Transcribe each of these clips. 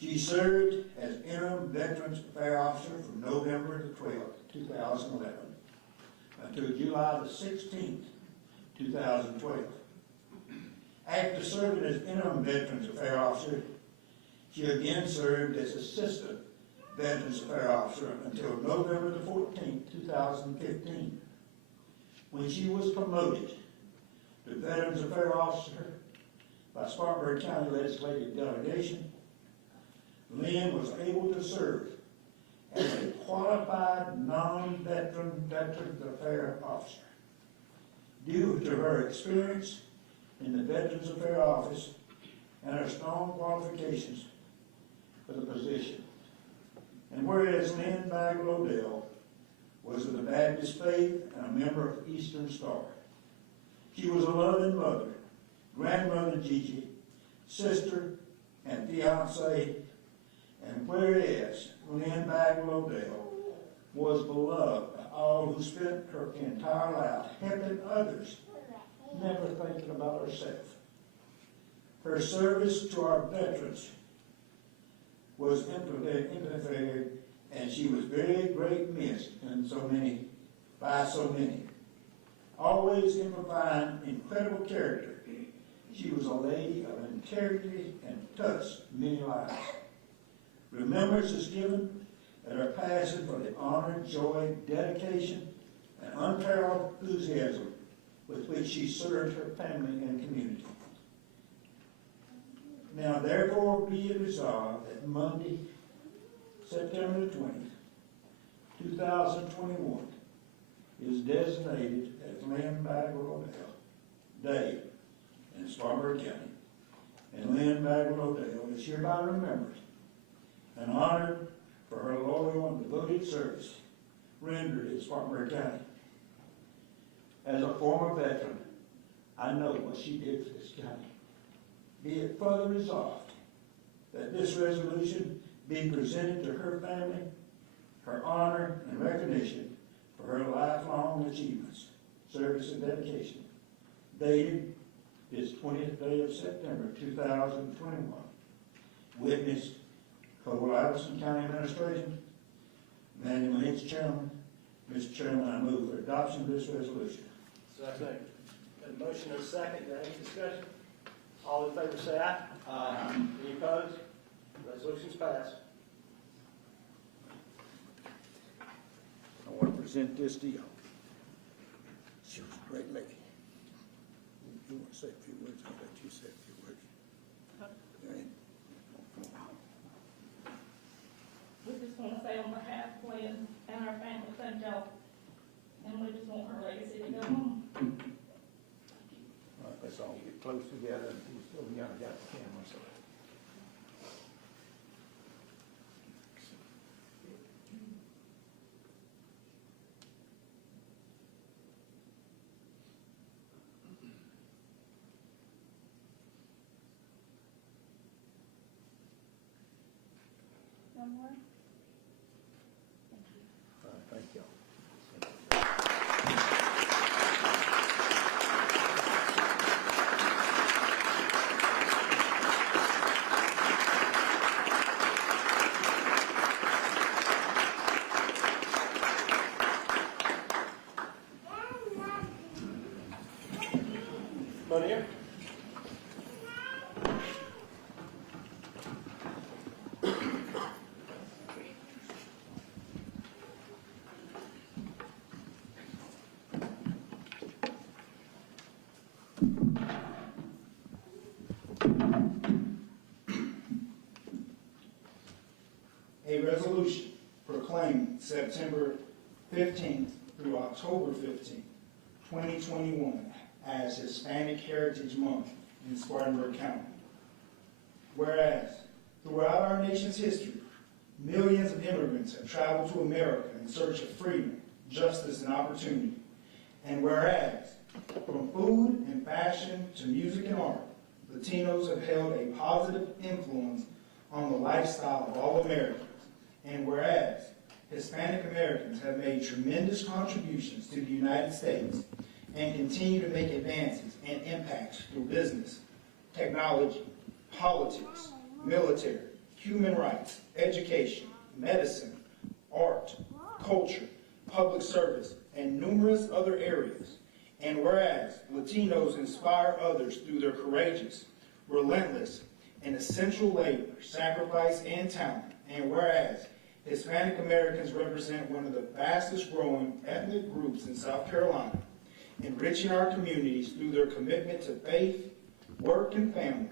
She served as interim Veterans Affairs Officer from November the 12th, 2011 until July the 16th, 2012. After serving as interim Veterans Affairs Officer, she again served as Assistant Veterans Affairs Officer until November the 14th, 2015, when she was promoted to Veterans Affairs Officer by Spartanburg County Legislative Delegation. Lynn was able to serve as a qualified non-veteran Veterans Affairs Officer due to her experience in the Veterans Affairs Office and her strong qualifications for the position. And whereas Lynn Bagwell Odell was of the Baptist faith and a member of Eastern Star, she was a loving mother, grandmother to Gigi, sister and fiancée. And whereas Lynn Bagwell Odell was beloved by all who spent her entire life helping others, never thinking about herself, her service to our veterans was exemplary, and she was very great missed by so many. Always exemplifying incredible character, she was a lady of integrity and touched many lives. Remembrance is given at her passing for the honor, joy, dedication, and unparalleled enthusiasm with which she served her family and community. Now therefore be it resolved that Monday, September the 20th, 2021, is designated as Lynn Bagwell Odell Day in Spartanburg County, and Lynn Bagwell Odell is hereby remembered and honored for her loyal and devoted service rendered in Spartanburg County. As a former veteran, I know what she did for this county. Be it further resolved that this resolution be presented to her family, her honor and recognition for her lifelong achievements, service and dedication, dated this 20th day of September 2021. Witness, Cole-Addison County Administration, Manuel H. Chairman. Mr. Chairman, I move for adoption of this resolution. Second. Got a motion and a second. Is there any discussion? All in favor say aye. Aye. Any opposed? Resolution's passed. I want to present this to you. She was a great lady. You want to say a few words? I'll let you say a few words. We just want to say on behalf of Lynn and our family, thank y'all. And we just want her legacy to go on. All right, let's all get close together. And we're still young, got the camera, so. One more. All right, thank y'all. Come on here. A resolution proclaiming September 15th through October 15th, 2021 as Hispanic Heritage Month in Spartanburg County. Whereas, throughout our nation's history, millions of immigrants have traveled to America in search of freedom, justice, and opportunity. And whereas, from food and fashion to music and art, Latinos have held a positive influence on the lifestyle of all Americans. And whereas, Hispanic Americans have made tremendous contributions to the United States and continue to make advances and impacts through business, technology, politics, military, human rights, education, medicine, art, culture, public service, and numerous other areas. And whereas Latinos inspire others through their courageous, relentless, and essential labor, sacrifice, and talent. And whereas Hispanic Americans represent one of the fastest growing ethnic groups in South Carolina, enriching our communities through their commitment to faith, work, and family.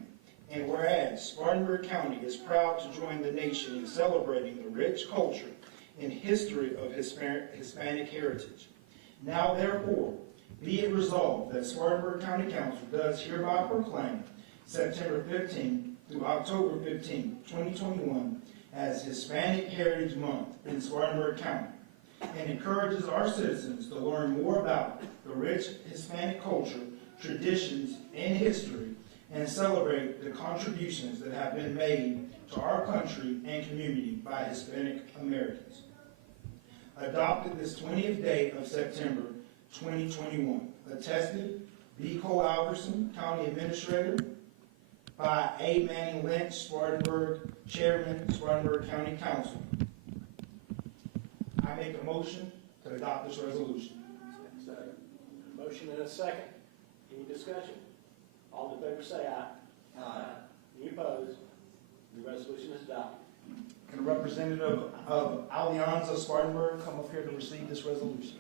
And whereas Spartanburg County is proud to join the nation in celebrating the rich culture and history of Hispanic heritage. Now therefore, be it resolved that Spartanburg County Council does hereby proclaim September 15 through October 15, 2021 as Hispanic Heritage Month in Spartanburg County, and encourages our citizens to learn more about the rich Hispanic culture, traditions, and history, and celebrate the contributions that have been made to our country and community by Hispanic Americans. Adopted this 20th day of September 2021. Attested, B. Cole Alverson, County Administrator, by A. Manning Lynch, Spartanburg, Chairman, Spartanburg County Council. I make a motion to adopt this resolution. Second. Motion and a second. Any discussion? All in favor say aye. Aye. Any opposed? The resolution is adopted. Can a representative of Alianza Spartanburg come up here to receive this resolution?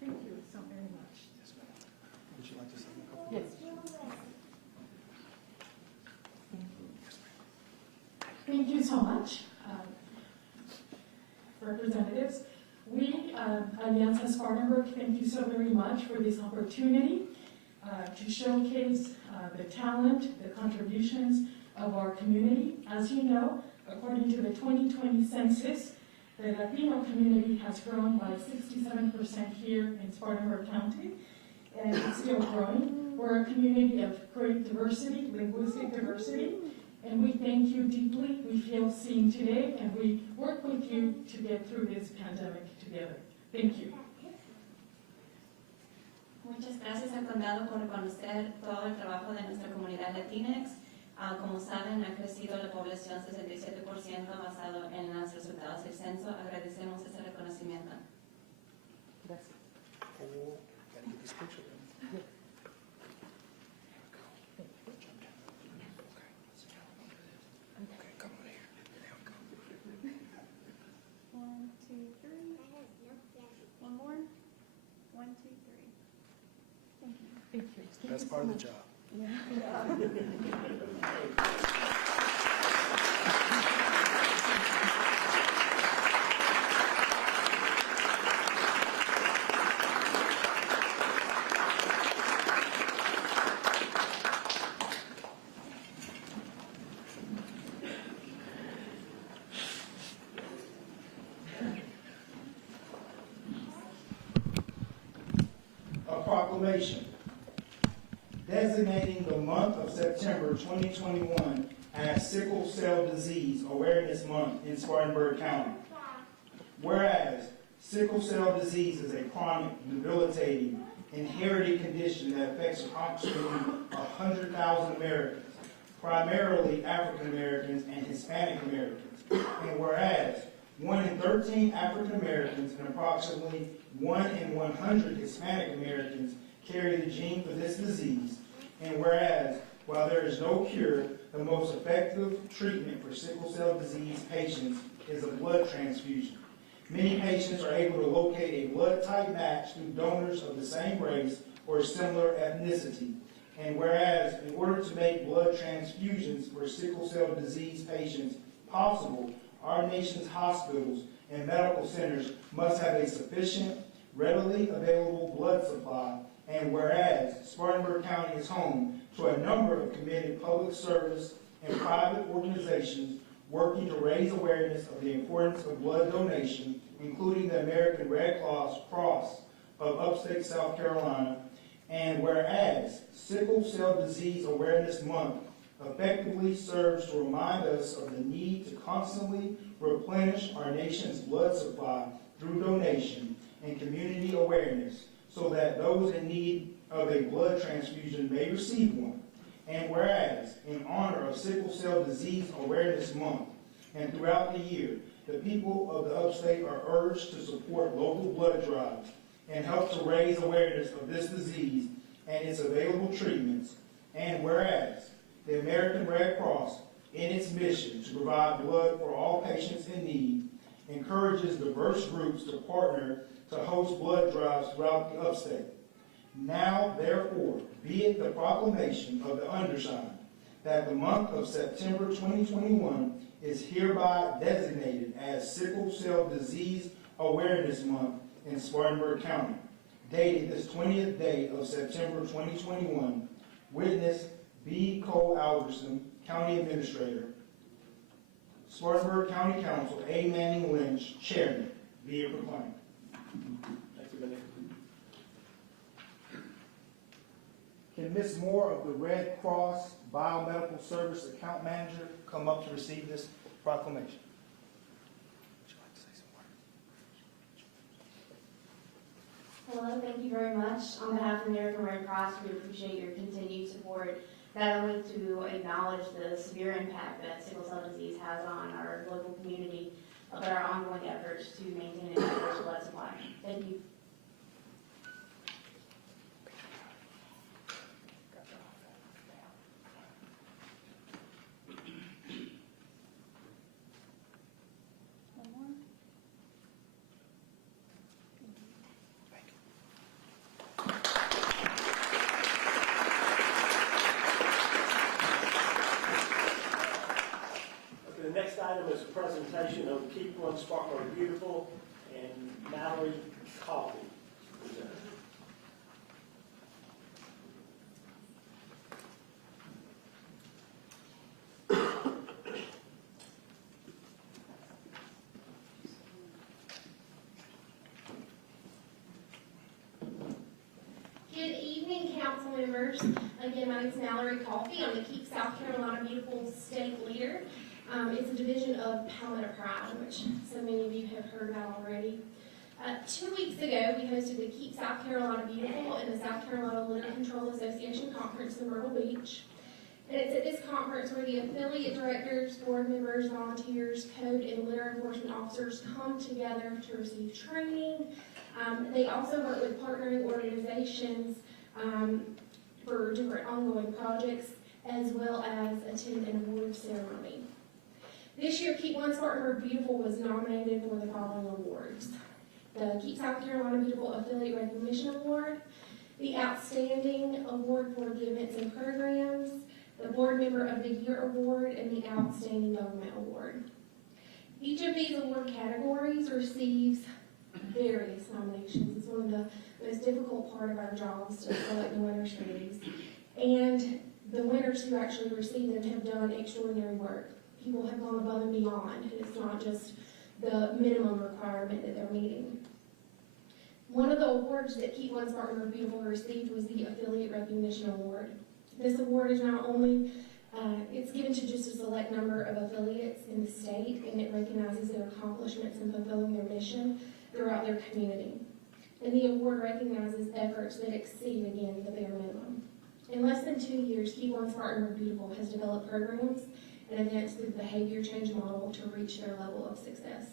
Thank you so very much. Would you like to say a couple Yes. Thank you so much, representatives. We, Alianza Spartanburg, thank you so very much for this opportunity to showcase the talent, the contributions of our community. As you know, according to the 2020 census, the Latino community has grown by 67% here in Spartanburg County, and it's still growing. We're a community of great diversity, linguistic diversity, and we thank you deeply. We feel seen today, and we work with you to get through this pandemic together. Thank you. Muchas gracias al condado por reconocer todo el trabajo de nuestra comunidad Latinx. Como saben, ha crecido la población 67% basado en los resultados del censo. Agradecemos ese reconocimiento. Gracias. One, two, three. One more. One, two, three. Thank you. Thank you. That's part of the job. A proclamation designating the month of September 2021 as Sickle Cell Disease Awareness Month in Spartanburg County. Whereas sickle cell disease is a chronic, debilitating, inherited condition that affects approximately 100,000 Americans, primarily African Americans and Hispanic Americans. And whereas 1 in 13 African Americans and approximately 1 in 100 Hispanic Americans carry the gene for this disease, and whereas, while there is no cure, the most effective treatment for sickle cell disease patients is a blood transfusion. Many patients are able to locate a blood type match through donors of the same race or similar ethnicity. And whereas, in order to make blood transfusions for sickle cell disease patients possible, our nation's hospitals and medical centers must have a sufficient, readily available blood supply. And whereas Spartanburg County is home to a number of committed public service and private organizations working to raise awareness of the importance of blood donation, including the American Red Cross of upstate South Carolina, and whereas Sickle Cell Disease Awareness Month effectively serves to remind us of the need to constantly replenish our nation's blood supply through donation and community awareness, so that those in need of of a blood transfusion may receive one. And whereas, in honor of Sickle Cell Disease Awareness Month and throughout the year, the people of the upstate are urged to support local blood drives and help to raise awareness of this disease and its available treatments. And whereas, the American Red Cross, in its mission to provide blood for all patients in need, encourages diverse groups to partner to host blood drives throughout the upstate. Now, therefore, be it the proclamation of the undersigned that the month of September 2021 is hereby designated as Sickle Cell Disease Awareness Month in Spartanburg County, dated this 20th day of September 2021. Witness B. Cole Alverson, County Administrator. Spartanburg County Council, A. Manning Lynch, Chairman. Be it proclaimed. Thank you, Minnie. Can Ms. Moore of the Red Cross Biomedical Service Account Manager come up to receive this proclamation? Hello, thank you very much. On behalf of the American Red Cross, we appreciate your continued support, not only to acknowledge the severe impact that sickle cell disease has on our local community, but our ongoing efforts to maintain a diverse blood supply. Thank you. One more? Okay, the next item is a presentation of Keep One Spartanburg Beautiful and Mallory Coffee. Good evening, council members. Again, my name is Mallory Coffey. I'm the Keep South Carolina Beautiful State Leader. It's a division of Palmetto Pride, which so many of you have heard about already. 2 weeks ago, we hosted the Keep South Carolina Beautiful and the South Carolina Litter Control Association Conference in Myrtle Beach. And it's at this conference where the affiliate directors, board members, volunteers, code and litter enforcement officers come together to receive training. They also work with partnering organizations for different ongoing projects, as well as attend an award ceremony. This year, Keep One Spartanburg Beautiful was nominated for the following awards: the Keep South Carolina Beautiful Affiliate Recognition Award, the Outstanding Award for the Events and Programs, the Board Member of the Year Award, and the Outstanding Government Award. Each of these award categories receives various nominations. It's one of the most difficult part of our jobs to select the winners for these. And the winners who actually receive them have done extraordinary work. People have gone above and beyond. It's not just the minimum requirement that they're meeting. One of the awards that Keep One Spartanburg Beautiful received was the Affiliate Recognition Award. This award is not only, it's given to just a select number of affiliates in the state, and it recognizes their accomplishments in fulfilling their mission throughout their community. And the award recognizes efforts that exceed, again, the bare minimum. In less than 2 years, Keep One Spartanburg Beautiful has developed programs and events through the behavior change model to reach their level of success.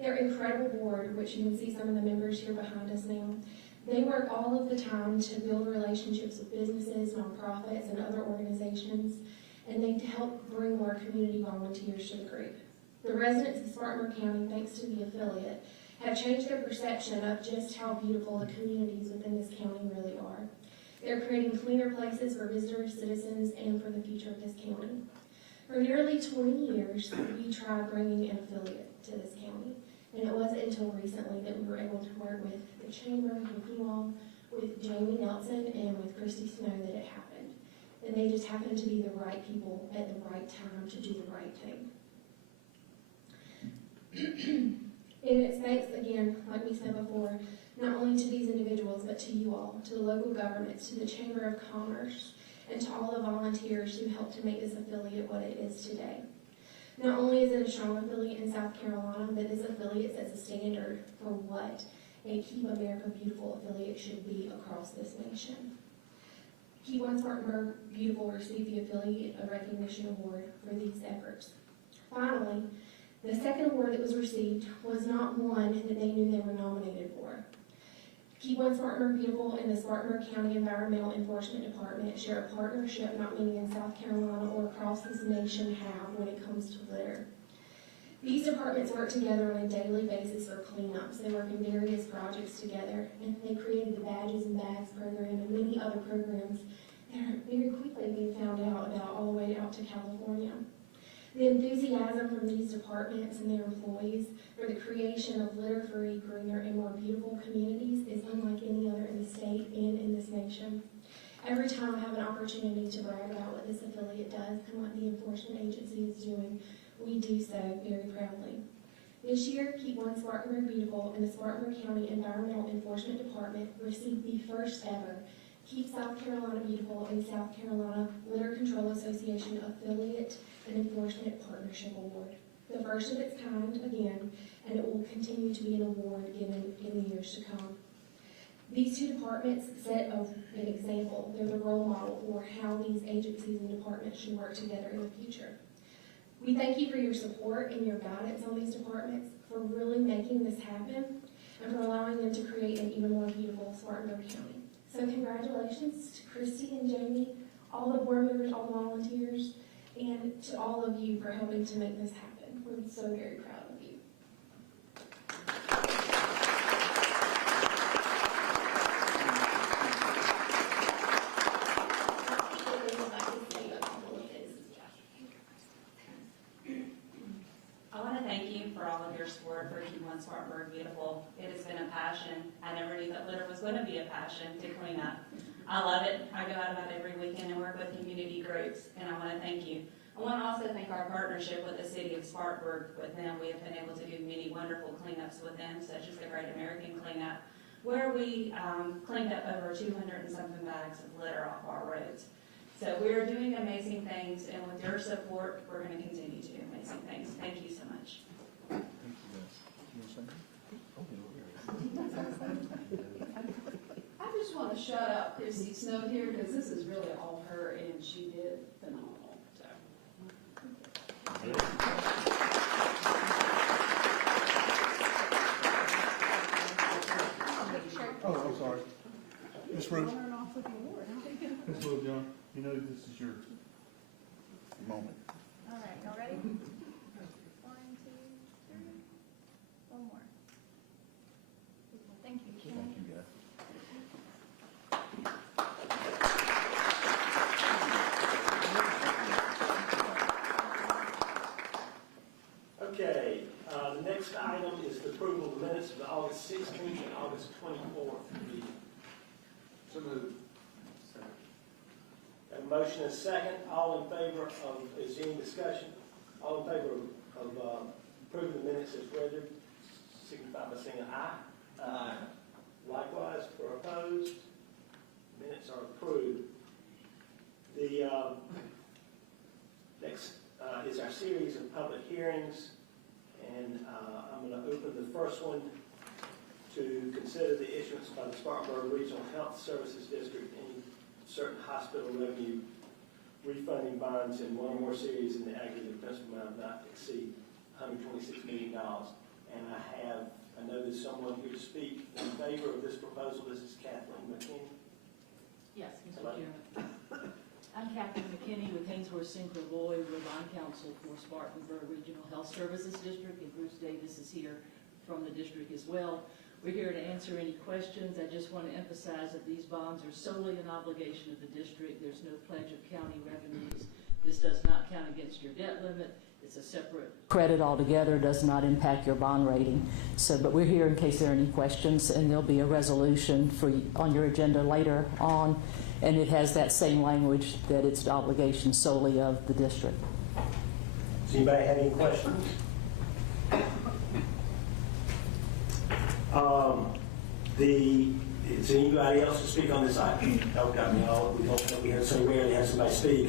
Their incredible board, which you can see some of the members here behind us now, they work all of the time to build relationships with businesses, nonprofits, and other organizations, and they help bring more community volunteers to the group. The residents of Spartanburg County, thanks to the affiliate, have changed their perception of just how beautiful the communities within this county really are. They're creating cleaner places for visitors, citizens, and for the future of this county. For nearly 20 years, we tried bringing an affiliate to this county, and it wasn't until recently that we were able to work with the chamber, with you all, with Jamie Nelson, and with Christy Snow that it happened. And they just happened to be the right people at the right time to do the right thing. And it's thanks again, like we said before, not only to these individuals, but to you all, to the local governments, to the Chamber of Commerce, and to all the volunteers who helped to make this affiliate what it is today. Not only is it a strong affiliate in South Carolina, but this affiliate sets a standard for what a Keep America Beautiful affiliate should be across this nation. Keep One Spartanburg Beautiful received the Affiliate of Recognition Award for these efforts. Finally, the second award that was received was not one that they knew they were nominated for. Keep One Spartanburg Beautiful and the Spartanburg County Environmental Enforcement Department share a partnership not many in South Carolina or across this nation have when it comes to litter. These departments work together on a daily basis for cleanups. They work in various projects together, and they created the Badges and Bags program and many other programs that are very quickly being found out about all the way out to California. The enthusiasm from these departments and their employees for the creation of litter-free, greener, and more beautiful communities is unlike any other in the state and in this nation. Every time I have an opportunity to brag about what this affiliate does and what the enforcement agency is doing, we do so very proudly. This year, Keep One Spartanburg Beautiful and the Spartanburg County Environmental Enforcement Department received the first ever Keep South Carolina Beautiful and South Carolina Litter Control Association Affiliate and Enforcement Partnership Award. The first of its kind, again, and it will continue to be an award given in the years to come. These two departments set an example. They're the role model for how these agencies and departments should work together in the future. We thank you for your support and your guidance on these departments, for really making this happen, and for allowing them to create an even more beautiful Spartanburg County. So congratulations to Christy and Jamie, all the board members, all the volunteers, and to all of you for helping to make this happen. We're so very proud of you. I want to thank you for all of your support for Keep One Spartanburg Beautiful. It has been a passion. I never knew that litter was going to be a passion to clean up. I love it. I go out about every weekend and work with community groups, and I want to thank you. I want to also thank our partnership with the city of Spartanburg. With them, we have been able to do many wonderful cleanups with them, such as the Great American Cleanup, where we cleaned up over 200 and something bags of litter off our roads. So we're doing amazing things, and with your support, we're going to continue to do amazing things. Thank you so much. I just want to shout out Christy's note here because this is really all her, and she did phenomenal. So. Oh, I'm sorry. Miss Ruth. Honoring off with the award, huh? Miss Littlejohn, you know this is your moment. All right, y'all ready? 1, 2, 3. One more. Thank you. Thank you, guys. Okay, the next item is the approval of the minutes of the August 16th and August 24th meeting. So moved. Have a motion and a second. All in favor of, is there any discussion? All in favor of approving the minutes as read, signify by saying aye. Aye. Likewise, for opposed, minutes are approved. The next is our series of public hearings, and I'm going to open the first one to consider the issuance by the Spartanburg Regional Health Services District any certain hospital revenue refunding bonds in one or more series in the aggregate principal amount not to exceed $126 million. And I know there's someone here to speak in favor of this proposal. This is Kathleen McKinney. Yes, Mr. Hello. Chairman. I'm Kathleen McKinney with Hainsworth Sinclair Lloyd. We're bond counsel for Spartanburg Regional Health Services District, and Bruce Davis is here from the district as well. We're here to answer any questions. I just want to emphasize that these bonds are solely an obligation of the district. There's no pledge of county revenues. This does not count against your debt limit. It's a separate credit altogether, does not impact your bond rating. So, but we're here in case there are any questions, and there'll be a resolution on your agenda later on, and it has that same language that it's the obligation solely of the district. Does anybody have any questions? Is anybody else to speak on this item? Okay, we hope that we have so rarely have somebody speak.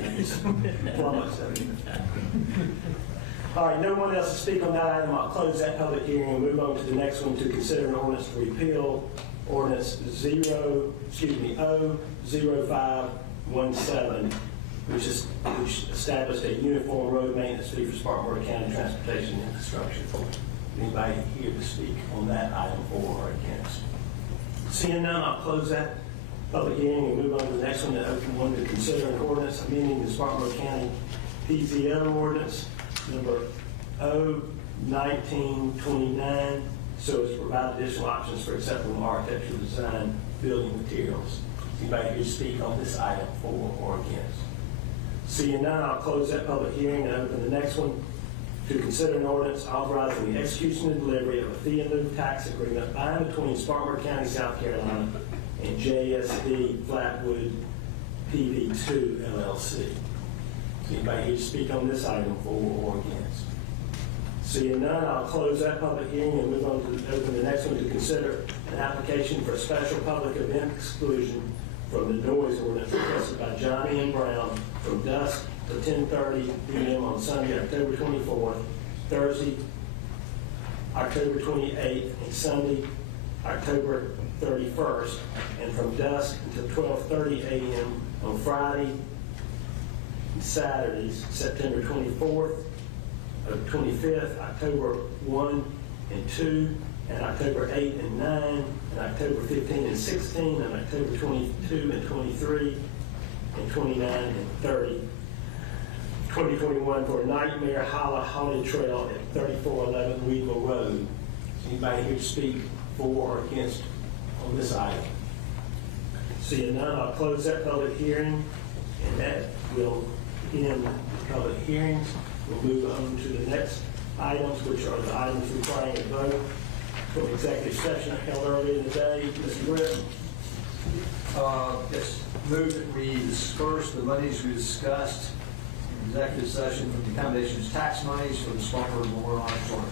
All right, no one else to speak on that item. I'll close that public hearing and move on to the next one to consider an ordinance to repeal ordinance 00517, which established a uniform road maintenance fee for Spartanburg County Transportation and Construction. Anybody here to speak on that item for or against? Seeing none, I'll close that public hearing and move on to the next one, the open one to consider an ordinance amending the Spartanburg County PZO ordinance number 01929, so as to provide additional options for acceptable architectural design building materials. Anybody here to speak on this item for or against? Seeing none, I'll close that public hearing and open the next one to consider an ordinance authorizing the execution and delivery of a fee and lieu tax agreement by and between Spartanburg County, South Carolina and JSD Flatwood PV2 LLC. Anybody here to speak on this item for or against? Seeing none, I'll close that public hearing and move on to open the next one to consider an application for a special public event exclusion from the noise ordinance requested by Johnny and Brown from dusk to 10:30 p.m. on Sunday, October 24th, Thursday, October 28th, and Sunday, October 31st, and from dusk until 12:30 a.m. on Friday and Saturdays, September 24th, 25th, October 1 and 2, and October 8 and 9, and October 15 and 16, and October 22 and 23, and 29 and 30, 2021 for a Nightmare Holiday Trail at 3411 Weevil Road. Is anybody here to speak for or against on this item? Seeing none, I'll close that public hearing, and that will end the public hearings. We'll move on to the next items, which are the items requiring a vote from executive session held earlier in the day. Mr. Britt? Yes, move that we disperse the monies we discussed in executive session from the accommodations tax monies for the Spartanburg Memorial Auditorium.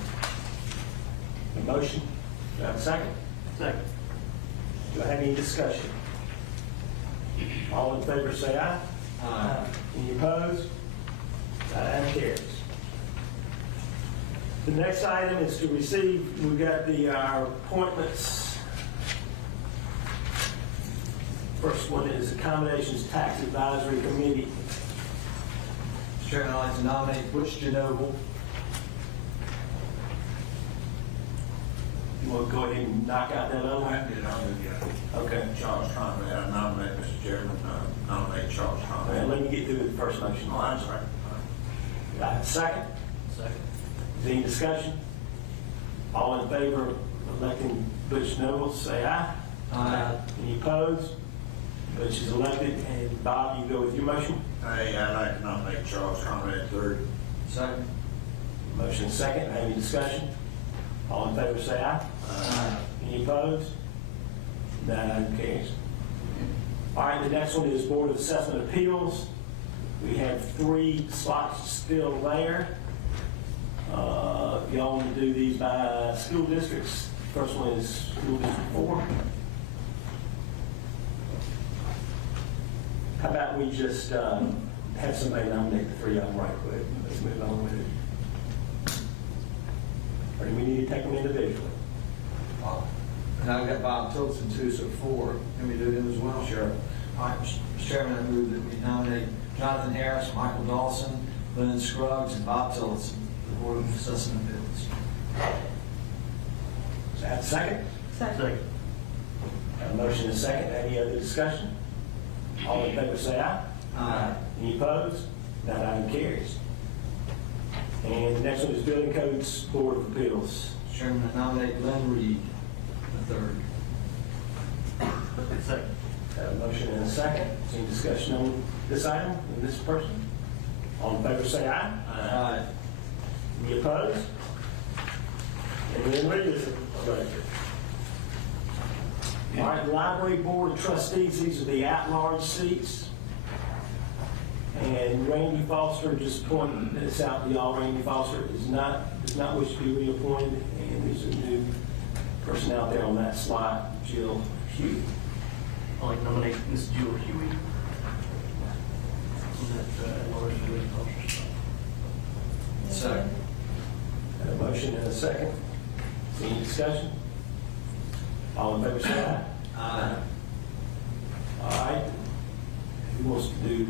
A motion? Do I have a second? Second. Do I have any discussion? All in favor say aye. Aye. Any opposed? That item carries. The next item is to receive, we've got our appointments. First one is Accommodations Tax Advisory Committee. Mr. Chairman, I'd like to nominate Butch Genoble. You want to go ahead and knock out that other one? Okay. Charles Conway, I nominate, Mr. Chairman, nominate Charles Conway. Well, let me get through the first motion. Oh, I'm sorry. Do I have a second? Second. Is there any discussion? All in favor of electing Butch Noble, say aye. Aye. Any opposed? Butch is elected. And Bob, you go with your motion? Hey, I'd like to nominate Charles Conway third. Second. Motion second. Any discussion? All in favor, say aye. Aye. Any opposed? That item carries. All right, the next one is Board of Assessment Appeals. We have 3 slots still there. Y'all want to do these by school districts? First one is School District 4. How about we just have somebody nominate the 3 of them right quick? Let's move on with it. Or do we need to take them individually? And I've got Bob Tilson too, so 4. Can we do them as well? Sure. All right, Mr. Chairman, I move that we nominate Jonathan Harris, Michael Dawson, Lynn Scruggs, and Bob Tillotson for the Board of Assessment Appeals. Is that a second? Second. Have a motion and a second. Any other discussion? All in favor say aye. Aye. Any opposed? That item carries. And the next one is Building Codes Board of Appeals. Mr. Chairman, I nominate Glenn Reed, the 3rd. Second. Have a motion and a second. Any discussion on this item and this person? All in favor say aye. Aye. Any opposed? And then Reed is elected. All right, the Library Board of Trustees, these are the at-large seats. And Randy Foster, just pointing this out to y'all, Randy Foster does not wish to be reappointed, and there's a new person out there on that slot, Jill Huey. I'd like to nominate Ms. Jill Huey. Second. Got a motion and a second. Any discussion? All in favor, say aye. Aye. All right. Who wants to do